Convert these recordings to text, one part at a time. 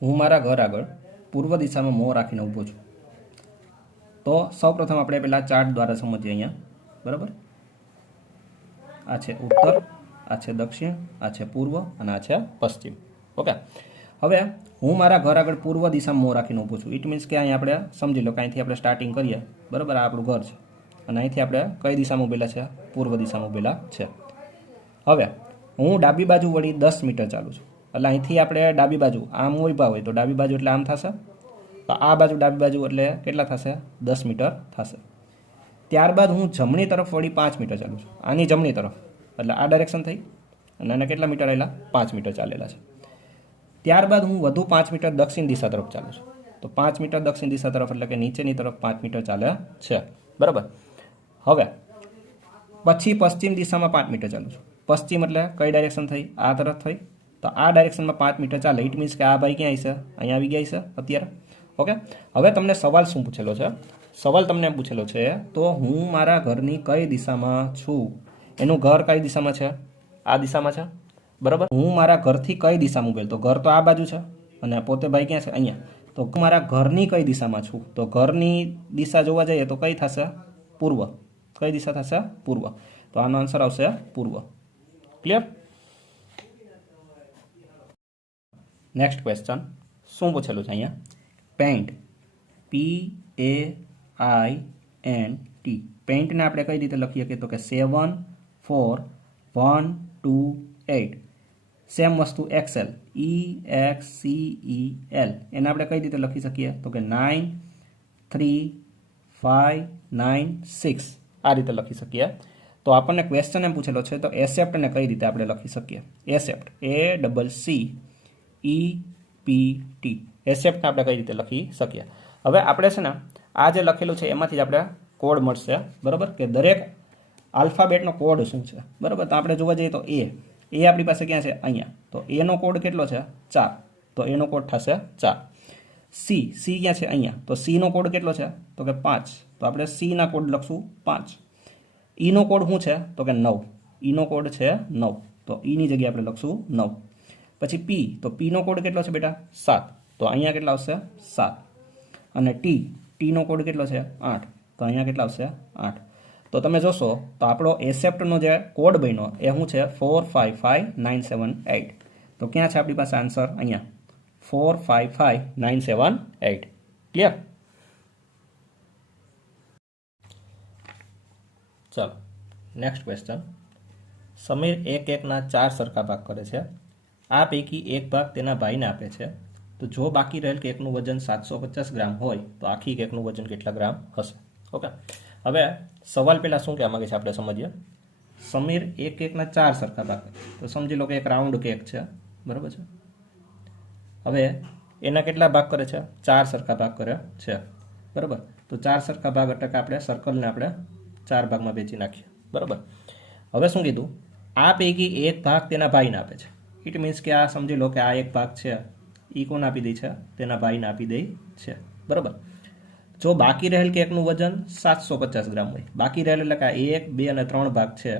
હું મારા ઘર આગળ પૂર્વ દિશામાં મોં રાખીને ઊભો છું. તો સૌપ્રથમ આપણે પહેલાં ચાર્ટ દ્વારા સમજીએ અહીંયા. બરાબર, આ છે ઉત્તર, આ છે દક્ષિણ, આ છે પૂર્વ અને આ છે પશ્ચિમ. ઓકે, હવે હું મારા ઘર આગળ પૂર્વ દિશામાં મોં રાખીને ઊભો છું. ઇટ મીન્સ કે અહીંયા આપણે સમજી લો કે અહીંથી આપણે સ્ટાર્ટિંગ કરીએ. બરાબર, આ આપણું ઘર છે અને અહીંથી આપણે કઈ દિશામાં ઊભેલા છે? પૂર્વ દિશામાં ઊભેલા છે. હવે હું ડાબી બાજુ વળી 10 મીટર ચાલું છું. એટલે અહીંથી આપણે ડાબી બાજુ આમ ઊભા હોય તો ડાબી બાજુ એટલે આમ થશે, તો આ બાજુ ડાબી બાજુ એટલે કેટલા થશે? 10 મીટર થશે. ત્યારબાદ હું જમણી તરફ વળી 5 મીટર ચાલું છું, આની જમણી તરફ, એટલે આ ડાયરેક્શન થઈ અને આને કેટલા મીટર આવેલા? 5 મીટર ચાલેલા છે. ત્યારબાદ હું વધુ 5 મીટર દક્ષિણ દિશા તરફ ચાલું છું. તો 5 મીટર દક્ષિણ દિશા તરફ એટલે કે નીચેની તરફ 5 મીટર ચાલે છે. બરાબર, હવે પછી પશ્ચિમ દિશામાં 5 મીટર ચાલું છું. પશ્ચિમ એટલે કઈ ડાયરેક્શન થઈ? આ તરફ થઈ. તો આ ડાયરેક્શનમાં 5 મીટર ચાલે. ઇટ મીન્સ કે આ ભાઈ ક્યાં છે? અહીંયા આવી ગયા છે અત્યારે. ઓકે, હવે તમને સવાલ શું પૂછેલો છે? સવાલ તમને એમ પૂછેલો છે, તો હું મારા ઘરની કઈ દિશામાં છું? એનું ઘર કઈ દિશામાં છે? આ દિશામાં છે. બરાબર, હું મારા ઘરથી કઈ દિશામાં ઊભેલ? તો ઘર તો આ બાજુ છે અને પોતે ભાઈ ક્યાં છે? અહીંયા. તો હું મારા ઘરની કઈ દિશામાં છું? તો ઘરની દિશા જોવા જઈએ તો કઈ થશે? પૂર્વ. કઈ દિશા થશે? પૂર્વ. તો આનો આન્સર આવશે પૂર્વ. ક્લિયર? નેક્સ્ટ ક્વેશ્ચન શું પૂછેલું છે અહીંયા? Pant, PAINT. પેન્ટને આપણે કઈ રીતે લખીએ કે? તો કે 7 4 1 2 8. સેમ વસ્તુ એક્સેલ, EXCEL, એને આપણે કઈ રીતે લખી શકીએ? તો કે 9 3 5 9 6. આ રીતે લખી શકીએ. તો આપણને ક્વેશ્ચન એમ પૂછેલો છે, તો એસેપ્ટને કઈ રીતે આપણે લખી શકીએ? Accept, ACCEPT. એસેપ્ટને આપણે કઈ રીતે લખી શકીએ? હવે આપણે છે ને આ જે લખેલું છે એમાંથી જ આપણે કોડ મળશે. બરાબર, કે દરેક આલ્ફાબેટનો કોડ શું છે? બરાબર, તો આપણે જોવા જઈએ તો એ આપણી પાસે ક્યાં છે? અહીંયા. તો એનો કોડ કેટલો છે? 4. તો એનો કોડ થશે 4. સી ક્યાં છે? અહીંયા. તો સીનો કોડ કેટલો છે? તો કે 5. તો આપણે સીના કોડ લખશું 5. ઈનો કોડ શું છે? તો કે 9. ઈનો કોડ છે 9. તો ઈની જગ્યાએ આપણે લખશું 9. પછી પી, તો પીનો કોડ કેટલો છે બેટા? 7. તો અહીંયા કેટલા આવશે? 7. અને ટીનો કોડ કેટલો છે? 8. તો અહીંયા કેટલા આવશે? 8. તો તમે જોશો તો આપણો એસેપ્ટનો જે કોડ બન્યો એ શું છે? 455978. તો ક્યાં છે આપણી પાસે આન્સર? અહીંયા 455978. ક્લિયર? ચાલો નેક્સ્ટ ક્વેશ્ચન. સમીર એક એકના 4 સરખા ભાગ કરે છે. આ પૈકી એક ભાગ તેના ભાઈને આપે છે. તો જો બાકી રહેલ કેકનું વજન 750 ગ્રામ હોય તો આખી કેકનું વજન કેટલા ગ્રામ હશે? ઓકે, હવે સવાલ પહેલાં શું કહેવા માંગે છે આપણે સમજીએ. સમીર એક એકના 4 સરખા ભાગ, તો સમજી લો કે એક રાઉન્ડ કેક છે. બરાબર છે. હવે એના કેટલા ભાગ કરે છે? 4 સરખા ભાગ કરે છે. બરાબર, તો 4 સરખા ભાગ એટલે કે આપણે સર્કલને આપણે 4 ભાગમાં વહેંચી નાખીએ. બરાબર, હવે શું કીધું? આ પૈકી એક ભાગ તેના ભાઈને આપે છે. ઇટ મીન્સ કે આ સમજી લો કે આ એક ભાગ છે એ કોને આપી દે છે? તેના ભાઈને આપી દે છે. બરાબર, જો બાકી રહેલ કેકનું વજન 750 ગ્રામ હોય, બાકી રહેલ એટલે કે 1 2 અને 3 ભાગ છે,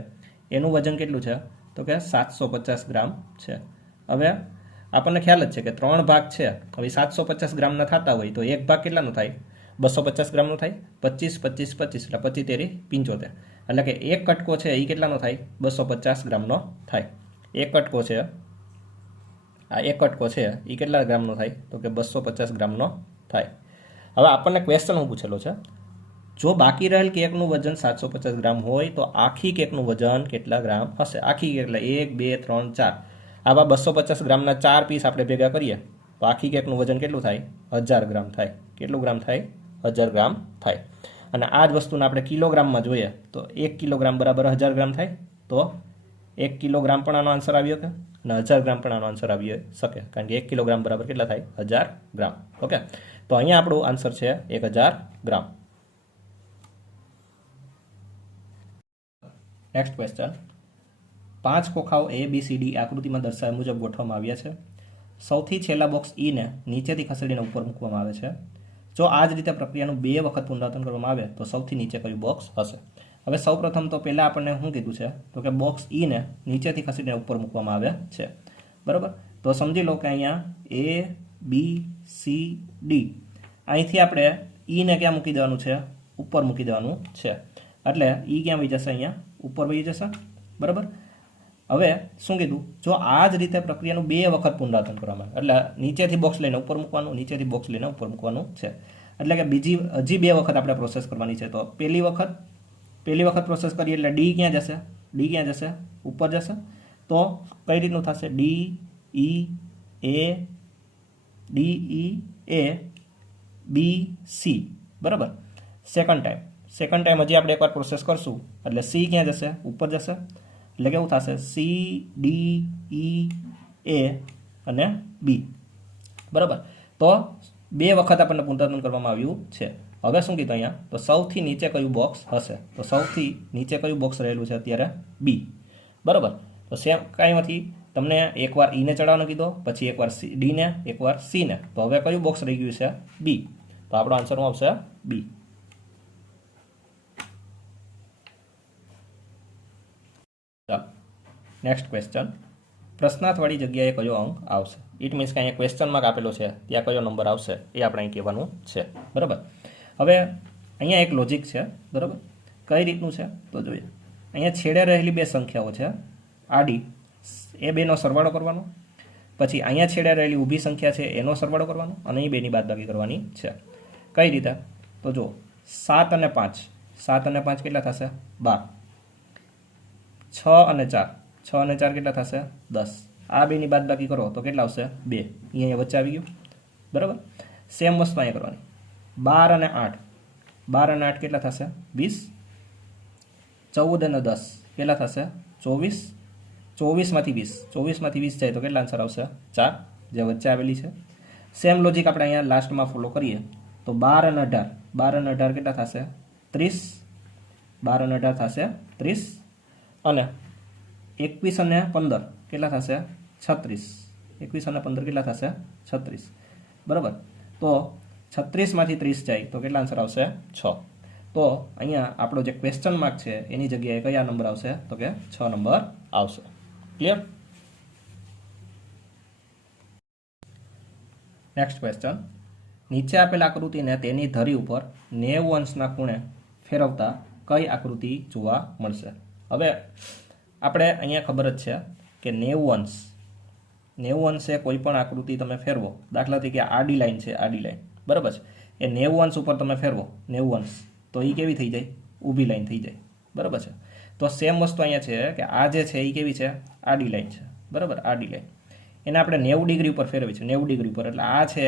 એનું વજન કેટલું છે? તો કે 750 ગ્રામ છે. હવે આપણને ખ્યાલ જ છે કે 3 ભાગ છે, હવે 750 ગ્રામના થતા હોય તો એક ભાગ કેટલાનો થાય? 250 ગ્રામનો થાય. 25 25 25 એટલે 25 તેરી 75. એટલે કે એક કટકો છે એ કેટલાનો થાય? 250 ગ્રામનો થાય. એક કટકો છે, આ એક કટકો છે એ કેટલા ગ્રામનો થાય? તો કે 250 ગ્રામનો થાય. હવે આપણને ક્વેશ્ચન શું પૂછેલો છે? જો બાકી રહેલ કેકનું વજન 750 ગ્રામ હોય તો આખી કેકનું વજન કેટલા ગ્રામ હશે? આખી કેક એટલે 1 2 3 4. આવા 250 ગ્રામના 4 પીસ આપણે ભેગા કરીએ તો આખી કેકનું વજન કેટલું થાય? 1000 ગ્રામ થાય. કેટલું ગ્રામ થાય? 1000 ગ્રામ થાય. અને આ જ વસ્તુને આપણે કિલોગ્રામમાં જોઈએ તો 1 કિલોગ્રામ બરાબર 1000 ગ્રામ થાય. તો 1 કિલોગ્રામ પણ આનો આન્સર આવ્યો કે અને 1000 ગ્રામ પણ આનો આન્સર આવી શકે, કારણ કે 1 કિલોગ્રામ બરાબર કેટલા થાય? 1000 ગ્રામ. ઓકે, તો અહીંયા આપણું આન્સર છે 1000 ગ્રામ. Next question. 5 ખોખાઓ ABCD આકૃતિમાં દર્શાવ્યા મુજબ ગોઠવવામાં આવ્યા છે. સૌથી છેલ્લા બોક્સ E ને નીચેથી ખસેડીને ઉપર મૂકવામાં આવે છે. જો આ જ રીતે પ્રક્રિયાનું 2 વખત પુનરાવર્તન કરવામાં આવે તો સૌથી નીચે કયું બોક્સ હશે? હવે સૌપ્રથમ તો પહેલાં આપણને શું કીધું છે? તો કે બોક્સ E ને નીચેથી ખસેડીને ઉપર મૂકવામાં આવે છે. બરાબર, તો સમજી લો કે અહીંયા બી સી ડી. અહીંથી આપણે ઈને ક્યાં મૂકી દેવાનું છે? ઉપર મૂકી દેવાનું છે. એટલે ઈ ક્યાં વહી જશે? અહીંયા ઉપર વહી જશે. બરાબર. હવે શું કીધું? જો આ જ રીતે પ્રક્રિયાનું 2 વખત પુનરાવર્તન કરવામાં આવે, એટલે નીચેથી બોક્સ લઈને ઉપર મૂકવાનું, નીચેથી બોક્સ લઈને ઉપર મૂકવાનું છે. એટલે કે હજી 2 વખત આપણે પ્રોસેસ કરવાની છે. તો પહેલી વખત પ્રોસેસ કરીએ એટલે ડી ક્યાં જશે? ડી ક્યાં જશે? ઉપર જશે. તો કઈ રીતનું થશે? ડી ઈ એ બી સી. બરાબર. સેકન્ડ ટાઈમ હજી આપણે એકવાર પ્રોસેસ કરશું એટલે સી ક્યાં જશે? ઉપર જશે. એટલે કેવું થશે? સી ડી ઈ એ અને બી. બરાબર. તો 2 વખત આપણને પુનરાવર્તન કરવામાં આવ્યું છે. હવે શું કીધું અહીંયા? તો સૌથી નીચે કયું બોક્સ હશે? તો સૌથી નીચે કયું બોક્સ રહેલું છે અત્યારે? બી. બરાબર. તો સેમ કાંઈ નથી, તમને એકવાર ઈને ચડાવવાનો કીધો, પછી એકવાર ડીને, એકવાર સીને. તો હવે કયું બોક્સ રહી ગયું છે? બી. તો આપણો આન્સર આવશે બી. ચાલો નેક્સ્ટ ક્વેશ્ચન. પ્રશ્નાર્થવાળી જગ્યાએ કયો અંક આવશે? ઇટ મીન્સ કે અહીંયા ક્વેશ્ચન માર્ક આપેલો છે, ત્યાં કયો નંબર આવશે એ આપણે અહીં કહેવાનું છે. બરાબર. હવે અહીંયા એક લોજિક છે. બરાબર. કઈ રીતનું છે તો જોઈએ. અહીંયા છેડે રહેલી 2 સંખ્યાઓ છે આડી, એ 2નો સરવાળો કરવાનો. પછી અહીંયા છેડે રહેલી ઊભી સંખ્યા છે એનો સરવાળો કરવાનો, અને એ 2ની બાદબાકી કરવાની છે. કઈ રીતે? તો જો 7 અને 5, 7 અને 5 કેટલા થશે? 12. 6 અને 4, 6 અને 4 કેટલા થશે? 10. આ 2ની બાદબાકી કરો તો કેટલા આવશે? 2. અહીંયા વચ્ચે આવી ગયું. બરાબર. સેમ વસ્તુ અહીંયા કરવાની. 12 અને 8, 12 અને 8 કેટલા થશે? 20. 14 અને 10 કેટલા થશે? 24. 24માંથી 20, 24માંથી 20 જાય તો કેટલા આન્સર આવશે? 4, જે વચ્ચે આવેલી છે. સેમ લોજિક આપણે અહીંયા લાસ્ટમાં ફોલો કરીએ તો 12 અને 18, 12 અને 18 કેટલા થશે? 30. 12 અને 18 થશે 30. અને 21 અને 15 કેટલા થશે? 36. 21 અને 15 કેટલા થશે? 36. બરાબર. તો 36માંથી 30 જાય તો કેટલા આન્સર આવશે? 6. તો અહીંયા આપણો જે ક્વેશ્ચન માર્ક છે એની જગ્યાએ કયા નંબર આવશે? તો કે 6 નંબર આવશે. ક્લિયર? Next question. નીચે આપેલ આકૃતિને તેની ધરી ઉપર 90 અંશના ખૂણે ફેરવતા કઈ આકૃતિ જોવા મળશે? હવે આપણે અહીંયા ખબર જ છે કે 90 અંશે કોઈ પણ આકૃતિ તમે ફેરવો, દાખલા તરીકે આડી લાઈન છે, આડી લાઈન. બરાબર છે. એ 90 અંશ ઉપર તમે ફેરવો 90 અંશ, તો એ કેવી થઈ જાય? ઊભી લાઈન થઈ જાય. બરાબર છે. તો સેમ વસ્તુ અહીંયા છે કે આ જે છે એ કેવી છે? આડી લાઈન છે. બરાબર. આડી લાઈન એને આપણે 90 ડિગ્રી ઉપર ફેરવી છે, 90 ડિગ્રી ઉપર. એટલે આ છે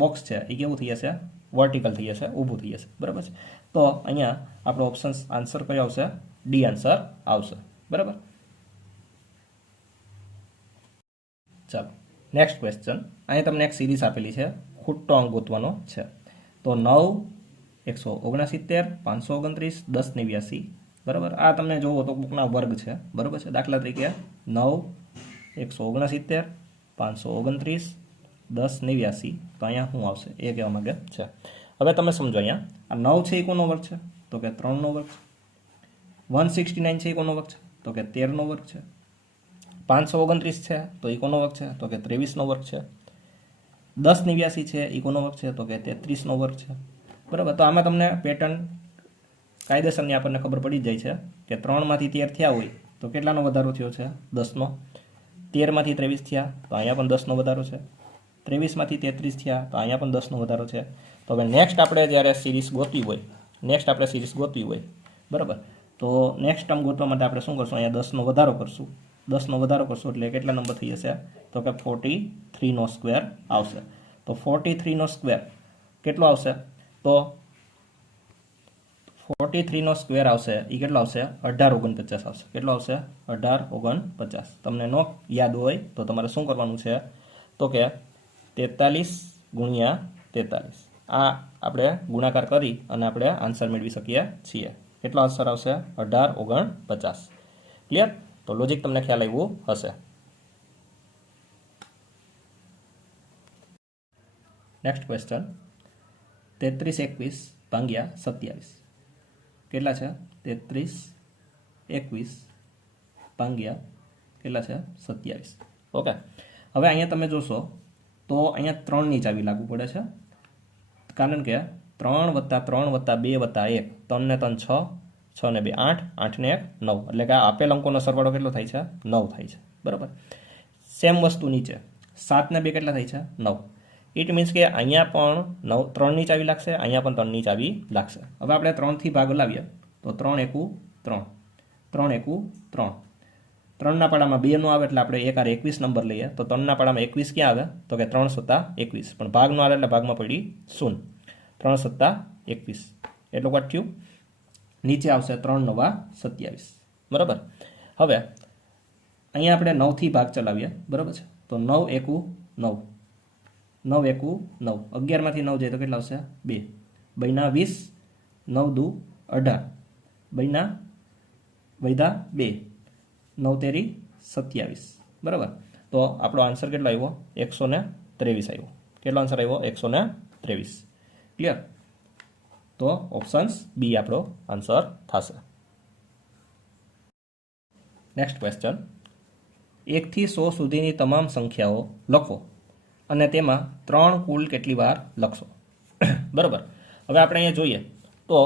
બોક્સ છે એ કેવું થઈ જશે? વર્ટિકલ થઈ જશે, ઊભું થઈ જશે. બરાબર છે. તો અહીંયા આપણો ઓપ્શન આન્સર કયો આવશે? ડી આન્સર આવશે. બરાબર. ચાલો નેક્સ્ટ ક્વેશ્ચન. અહીં તમને એક સિરીઝ આપેલી છે, ખોટો અંક ગોતવાનો છે. તો 9, 169, 529, 10, 89. બરાબર. આ તમને જોવો તો કોકના વર્ગ છે. બરાબર છે. દાખલા તરીકે 9, 169, 529, 10, 89. તો અહીંયા શું આવશે એ કહેવા માંગે છે. હવે તમે સમજો, અહીંયા આ 9 છે એ કોનો વર્ગ છે? તો કે 3નો વર્ગ છે. 169 છે એ કોનો વર્ગ છે? તો કે 13નો વર્ગ છે. 529 છે તો એ કોનો વર્ગ છે? તો કે 23નો વર્ગ છે. 10, 89 છે એ કોનો વર્ગ છે? તો કે 33નો વર્ગ છે. બરાબર. તો આમાં તમને પેટર્ન કાયદેસરની આપણને ખબર પડી જાય છે કે 3માંથી 13 થયા હોય તો કેટલાનો વધારો થયો છે? 10નો. 13માંથી 23 થયા તો અહીંયા પણ 10નો વધારો છે. 23માંથી 33 થયા તો અહીંયા પણ 10નો વધારો છે. તો હવે નેક્સ્ટ આપણે જ્યારે સિરીઝ ગોતવી હોય, બરાબર, તો નેક્સ્ટ ટર્મ ગોતવા માટે આપણે શું કરશું? અહીંયા 10નો વધારો કરશું. 10નો વધારો કરશું એટલે કેટલા નંબર થઈ જશે? તો કે 43નો સ્ક્વેર આવશે. તો 43નો સ્ક્વેર કેટલો આવશે? તો 43નો સ્ક્વેર આવશે એ કેટલો આવશે? 1849 આવશે. કેટલો આવશે? 1849. તમને નો યાદ હોય તો તમારે શું કરવાનું છે? તો કે 43 ગુણ્યા 43. આ આપણે ગુણાકાર કરી અને આપણે આન્સર મેળવી શકીએ છીએ. કેટલો આન્સર આવશે? 1849. ક્લિયર? તો લોજિક તમને ખ્યાલ આવ્યું હશે. Next question. 33, 21 ભાગ્યા 27 કેટલા છે? 33, 21 ભાગ્યા કેટલા છે? 27. ઓકે. હવે અહીંયા તમે જોશો તો અહીંયા 3ની ચાવી લાગુ પડે છે, કારણ કે 3 + 3 + 2 + 1, 3 ને 3 6, 6 ને 2 8, 8 ને 1 9, એટલે કે આ આપેલ અંકોનો સરવાળો કેટલો થાય છે? 9 થાય છે, બરાબર. સેમ વસ્તુ નીચે 7 ને 2 કેટલા થાય છે? 9. ઇટ મીન્સ કે અહીંયા પણ 3ની ચાવી લાગશે, અહીંયા પણ 3ની ચાવી લાગશે. હવે આપણે 3થી ભાગ લાવીએ તો 3 એકુ 3, 3 એકુ 3, 3ના પાડામાં 2 નો આવે એટલે આપણે 1 × 21 નંબર લઈએ, તો 3ના પાડામાં 21 ક્યાં આવે? તો કે 3 + 21, પણ ભાગ નો આવે એટલે ભાગમાં પડી 0. 3 + 21 એટલું કટ થયું. નીચે આવશે 3 × 9 = 27, બરાબર. હવે અહીંયા આપણે 9થી ભાગ ચલાવીએ, બરાબર છે. તો 9 એકુ 9, 9 એકુ 9, 11 માંથી 9 જાય તો કેટલા આવશે? 2, 2 ના 20, 9 દુ 18, 2 ના વૈધા 2, 9 તેરી 27, બરાબર. તો આપણો આન્સર કેટલો આવ્યો? 123 આવ્યો. કેટલો આન્સર આવ્યો? 123. ક્લિયર? તો ઓપ્શન્સ બી આપણો આન્સર થશે. નેક્સ્ટ ક્વેશ્ચન, 1 થી 100 સુધીની તમામ સંખ્યાઓ લખો અને તેમાં 3 કુલ કેટલી વાર લખશો? બરાબર. હવે આપણે અહીંયા જોઈએ તો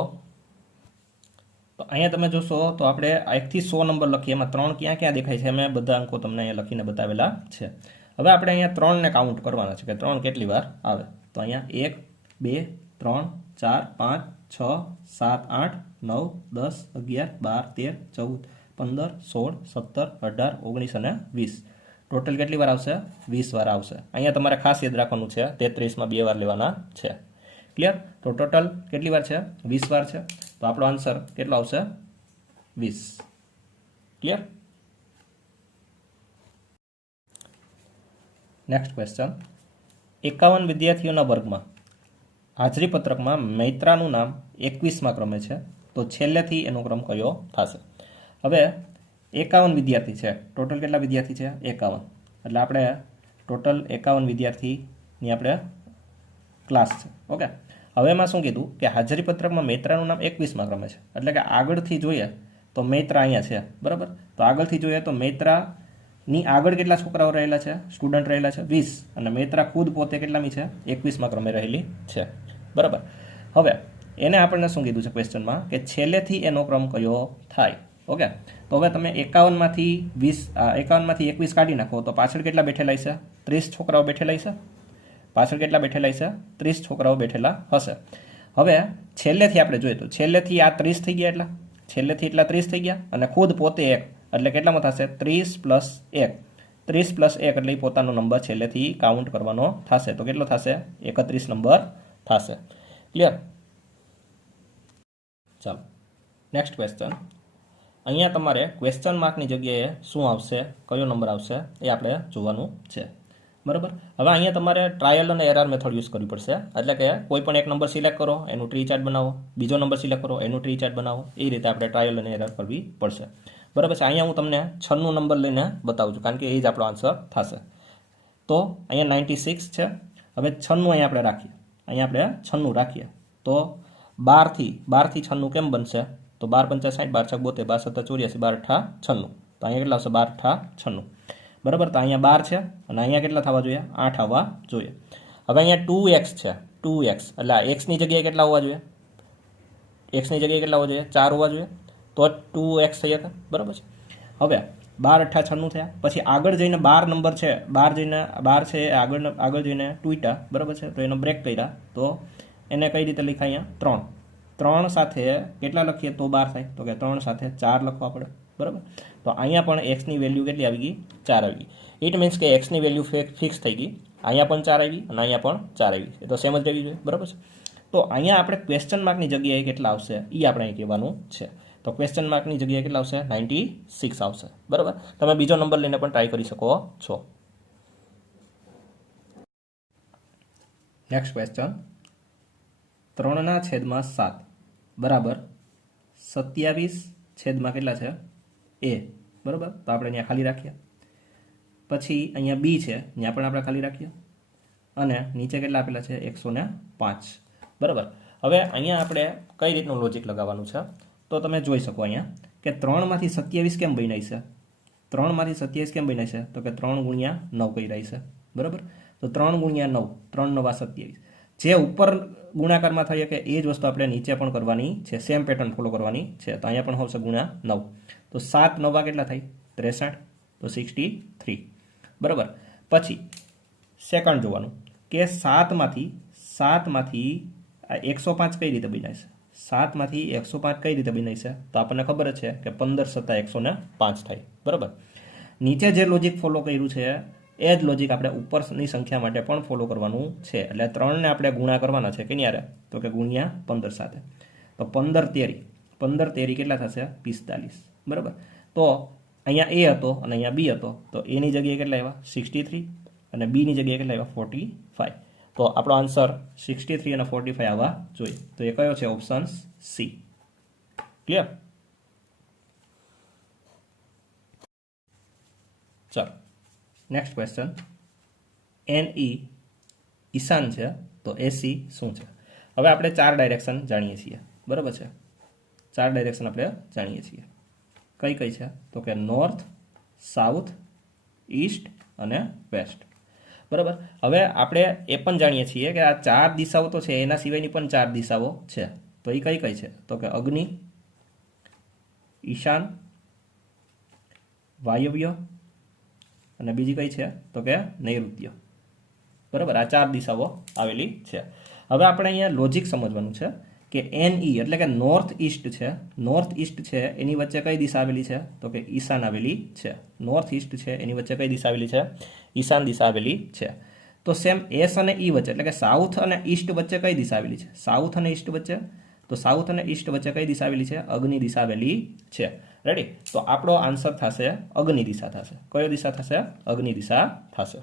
અહીંયા તમે જોશો તો આપણે 1 થી 100 નંબર લખીએ, એમાં 3 ક્યાં ક્યાં દેખાય છે? મેં બધા અંકો તમને અહીંયા લખીને બતાવેલા છે. હવે આપણે અહીંયા 3ને કાઉન્ટ કરવાના છે કે 3 કેટલી વાર આવે. તો અહીંયા 1 2 3 4 5 6 7 8 9 10 11 12 13 14 15 16 17 18 19 અને 20. ટોટલ કેટલી વાર આવશે? 20 વાર આવશે. અહીંયા તમારે ખાસ યાદ રાખવાનું છે 33માં 2 વાર લેવાના છે. ક્લિયર? તો ટોટલ કેટલી વાર છે? 20 વાર છે. તો આપણો આન્સર કેટલો આવશે? 20. ક્લિયર? નેક્સ્ટ ક્વેશ્ચન, 51 વિદ્યાર્થીઓના વર્ગમાં હાજરી પત્રકમાં મૈત્રાનું નામ 21મા ક્રમે છે, તો છેલ્લેથી એનો ક્રમ કયો થશે? હવે 51 વિદ્યાર્થી છે. ટોટલ કેટલા વિદ્યાર્થી છે? 51. એટલે આપણે ટોટલ 51 વિદ્યાર્થીની આપણે ક્લાસ છે. ઓકે. હવે એમાં શું કીધું કે હાજરી પત્રકમાં મૈત્રાનું નામ 21મા ક્રમે છે, એટલે કે આગળથી જોઈએ તો મૈત્રા અહીંયા છે, બરાબર. તો આગળથી જોઈએ તો મૈત્રાની આગળ કેટલા છોકરાઓ રહેલા છે? સ્ટુડન્ટ રહેલા છે 20, અને મૈત્રા ખુદ પોતે કેટલામી છે? 21મા ક્રમે રહેલી છે, બરાબર. હવે એને આપણને શું કીધું છે ક્વેશ્ચનમાં કે છેલ્લેથી એનો ક્રમ કયો થાય? ઓકે. તો હવે તમે 51માંથી 21 કાઢી નાખો તો પાછળ કેટલા બેઠેલા હશે? 30 છોકરાઓ બેઠેલા હશે. પાછળ કેટલા બેઠેલા હશે? 30 છોકરાઓ બેઠેલા હશે. હવે છેલ્લેથી આપણે જોઈએ તો છેલ્લેથી આ 30 થઈ ગયા, એટલા છેલ્લેથી એટલા 30 થઈ ગયા, અને ખુદ પોતે 1 એટલે કેટલામાં થશે? 30 + 1, 30 + 1 એટલે પોતાનો નંબર છેલ્લેથી કાઉન્ટ કરવાનો થશે. તો કેટલો થશે? 31 નંબર થશે. ક્લિયર? ચાલો નેક્સ્ટ ક્વેશ્ચન. અહીંયા તમારે ક્વેશ્ચન માર્કની જગ્યાએ શું આવશે, કયો નંબર આવશે એ આપણે જોવાનું છે, બરાબર. હવે અહીંયા તમારે ટ્રાયલ અને એરર મેથડ યુઝ કરવી પડશે. એટલે કે કોઈ પણ એક નંબર સિલેક્ટ કરો, એનું ટ્રી ચાર્ટ બનાવો, બીજો નંબર સિલેક્ટ કરો, એનું ટ્રી ચાર્ટ બનાવો. એ રીતે આપણે ટ્રાયલ અને એરર કરવી પડશે, બરાબર છે. અહીંયા હું તમને 96 નંબર લઈને બતાવું છું, કારણ કે એ જ આપણો આન્સર થશે. તો અહીંયા 96 છે. હવે 96 અહીંયા આપણે રાખીએ, અહીંયા આપણે 96 રાખીએ તો 12થી 96 કેમ બનશે? તો 12 × 5 = 60, 12 × 7 = 84, 12 × 8 = 96. તો અહીંયા કેટલા આવશે? 12 × 8 = 96, બરાબર. તો અહીંયા 12 છે અને અહીંયા કેટલા થવા જોઈએ? 8 આવવા જોઈએ. હવે અહીંયા 2x છે, 2x એટલે xની જગ્યાએ કેટલા હોવા જોઈએ? xની જગ્યાએ કેટલા હોવા જોઈએ? 4 હોવા જોઈએ. તો 2x થઈ શકે, બરાબર છે. હવે 12 × 8 = 96 થયા. પછી આગળ જઈને 12 નંબર છે, 12 છે આગળ જઈને ટૂટ્યા, બરાબર છે. તો એનો બ્રેક કર્યા તો એને કઈ રીતે લખાય? અહીંયા 3 સાથે કેટલા લખીએ તો 12 થાય? તો કે 3 સાથે 4 લખવા પડે, બરાબર. તો અહીંયા પણ એક્સની વેલ્યુ કેટલી આવી ગઈ? 4 આવી ગઈ. ઇટ મીન્સ કે એક્સની વેલ્યુ ફિક્સ થઈ ગઈ. અહીંયા પણ 4 આવી અને અહીંયા પણ 4 આવી. એ તો સેમ જ રહેવી જોઈએ, બરાબર છે. તો અહીંયા આપણે ક્વેશ્ચન માર્કની જગ્યાએ કેટલા આવશે એ આપણે અહીં કહેવાનું છે. તો ક્વેશ્ચન માર્કની જગ્યાએ કેટલા આવશે? 96 આવશે, બરાબર. તમે બીજો નંબર લઈને પણ ટ્રાય કરી શકો છો. નેક્સ્ટ ક્વેશ્ચન, 3/7 બરાબર 27 કેટલા છે? a, બરાબર. તો આપણે અહીંયા ખાલી રાખીએ. પછી અહીંયા b છે, ત્યાં પણ આપણે ખાલી રાખીએ. અને નીચે કેટલા આપેલા છે? 105, બરાબર. હવે અહીંયા આપણે કઈ રીતનું લોજિક લગાવવાનું છે તો તમે જોઈ શકો અહીંયા કે 3માંથી 27 કેમ બન્યા છે? 3માંથી 27 કેમ બન્યા છે? તો કે 3 × 9 કર્યા છે, બરાબર. તો 3 ગુણ્યા 9, 3 નવા 27. જે ઉપર ગુણાકારમાં થઈએ કે એ જ વસ્તુ આપણે નીચે પણ કરવાની છે, સેમ પેટર્ન ફોલો કરવાની છે. તો અહીંયા પણ આવશે ગુણ્યા 9. તો 7 નવા કેટલા થાય? 63. તો 63. બરાબર. પછી સેકન્ડ જોવાનું કે 7માંથી આ 105 કઈ રીતે બન્યા છે? 7માંથી 105 કઈ રીતે બન્યા છે? તો આપણને ખબર જ છે કે 15 + 105 થાય. બરાબર. નીચે જે લોજિક ફોલો કર્યું છે એ જ લોજિક આપણે ઉપરની સંખ્યા માટે પણ ફોલો કરવાનું છે. એટલે 3ને આપણે ગુણા કરવાના છે કે યારે? તો કે ગુણ્યા 15 સાથે. તો 15 તેરી કેટલા થશે? 45. બરાબર. તો અહીંયા એ હતો અને અહીંયા બી હતો. તો એની જગ્યાએ કેટલા આવ્યા? 63. અને બીની જગ્યાએ કેટલા આવ્યા? 45. તો આપણો આન્સર 63 અને 45 આવવા જોઈએ. તો એ કયો છે? Option C. ક્લિયર? ચાલો નેક્સ્ટ ક્વેશ્ચન. NE ઈશાન છે, તો AC શું છે? હવે આપણે 4 ડાયરેક્શન જાણીએ છીએ. બરાબર છે? 4 ડાયરેક્શન આપણે જાણીએ છીએ. કઈ કઈ છે? તો કે નોર્થ, સાઉથ, ઈસ્ટ અને વેસ્ટ. બરાબર. હવે આપણે એ પણ જાણીએ છીએ કે આ 4 દિશાઓ તો છે, એના સિવાયની પણ 4 દિશાઓ છે. તો એ કઈ કઈ છે? તો કે અગ્નિ, ઈશાન, વાયવ્ય અને બીજી કઈ છે? તો કે નૈઋત્ય. બરાબર. આ 4 દિશાઓ આવેલી છે. હવે આપણે અહીંયા લોજિક સમજવાનું છે કે NE એટલે કે નોર્થ ઈસ્ટ છે. નોર્થ ઈસ્ટ છે એની વચ્ચે કઈ દિશા આવેલી છે? તો કે ઈશાન આવેલી છે. નોર્થ ઈસ્ટ છે એની વચ્ચે કઈ દિશા આવેલી છે? ઈશાન દિશા આવેલી છે. તો સેમ એસ અને ઈ વચ્ચે એટલે કે સાઉથ અને ઈસ્ટ વચ્ચે કઈ દિશા આવેલી છે? સાઉથ અને ઈસ્ટ વચ્ચે, તો સાઉથ અને ઈસ્ટ વચ્ચે કઈ દિશા આવેલી છે? અગ્નિ દિશા આવેલી છે. રેડી? તો આપણો આન્સર થશે અગ્નિ દિશા થશે. કયો દિશા થશે? અગ્નિ દિશા થશે.